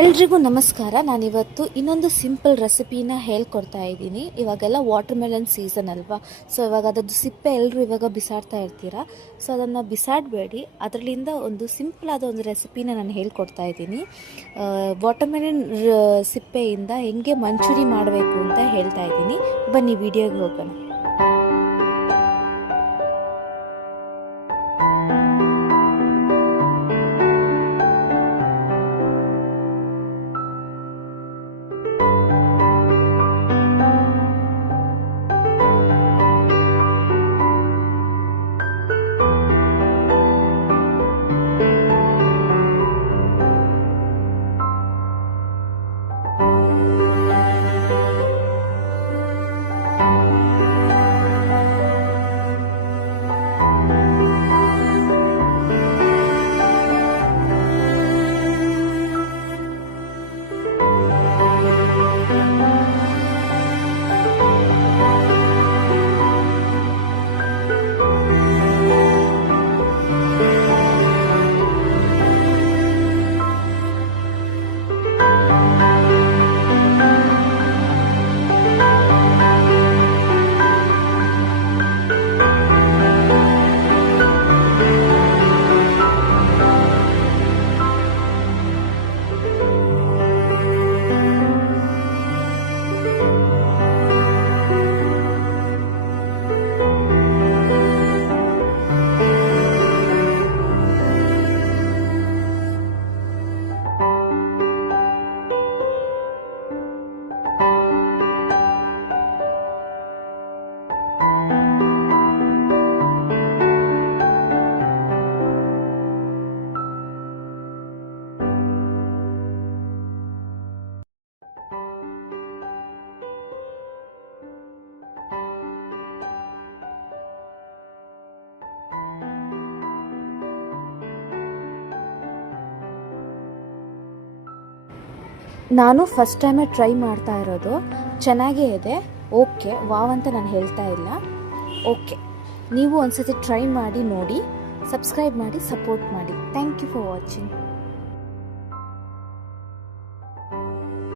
ಎಲ್ರಿಗೂ ನಮಸ್ಕಾರ. ನಾನಿವತ್ತು ಇನ್ನೊಂದು ಸಿಂಪಲ್ ರೆಸಿಪಿನ ಹೇಳ್ಕೊಡ್ತಾ ಇದ್ದೀನಿ. ಇವಾಗೆಲ್ಲ ವಾಟರ್ ಮೆಲನ್ ಸೀಸನ್ ಅಲ್ವಾ, ಸೊ ಇವಾಗ ಅದರದ್ದು ಸಿಪ್ಪೆ ಎಲ್ಲರೂ ಇವಾಗ ಬಿಸಾಡ್ತಾ ಇರ್ತೀರಾ. ಸೊ ಅದನ್ನು ಬಿಸಾಡಬೇಡಿ, ಅದರಲ್ಲಿಂದ ಒಂದು ಸಿಂಪಲ್ ಆದ ಒಂದು ರೆಸಿಪಿನ ನಾನು ಹೇಳ್ಕೊಡ್ತಾ ಇದ್ದೀನಿ. ವಾಟರ್ ಮೆಲನ್ ಸಿಪ್ಪೆಯಿಂದ ಹೆಂಗೆ ಮಂಚೂರಿ ಮಾಡಬೇಕು ಅಂತ ಹೇಳ್ತಾ ಇದ್ದೀನಿ. ಬನ್ನಿ ವಿಡಿಯೋಗೆ ಹೋಗೋಣ. ನಾನು ಫಸ್ಟ್ ಟೈಮೇ ಟ್ರೈ ಮಾಡ್ತಾ ಇರೋದು. ಚೆನ್ನಾಗೇ ಇದೆ, ಓಕೆ, ವಾವ್ ಅಂತ ನಾನು ಹೇಳ್ತಾ ಇಲ್ಲ. ಓಕೆ, ನೀವು ಒಂದ್ಸತಿ ಟ್ರೈ ಮಾಡಿ ನೋಡಿ, ಸಬ್ಸ್ಕ್ರೈಬ್ ಮಾಡಿ, ಸಪೋರ್ಟ್ ಮಾಡಿ. Thank you for watching.